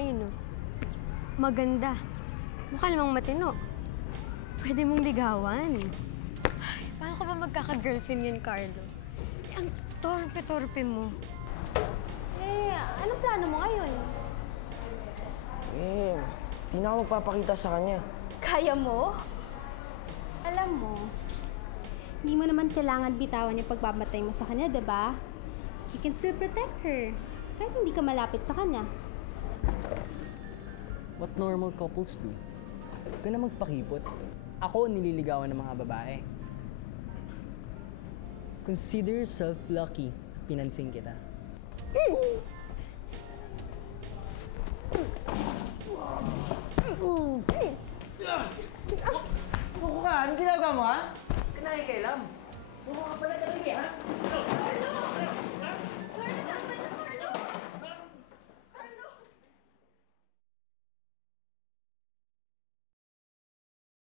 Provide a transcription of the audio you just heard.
Ayun, no. Maganda. Mukha namang matino. Pwede mong ligawan. Ay, paano ka ba magkaka-girlfriend yan, Carlo? Ang torpe-torpe mo. Anong plano mo ngayon? Di na ako magpapakita sa kanya. Kaya mo? Alam mo, hindi mo naman kailangan bitawan yung pagbabatay mo sa kanya, diba? You can still protect her. Kahit hindi ka malapit sa kanya. What normal couples do? Huwag ka na magpakipot. Ako nililigawan ng mga babae. Consider yourself lucky. Pinansin kita. Buko ka! Anong ginagawa mo, ha? Huwag ka nakikailam. Buko ka pala talaga, ha?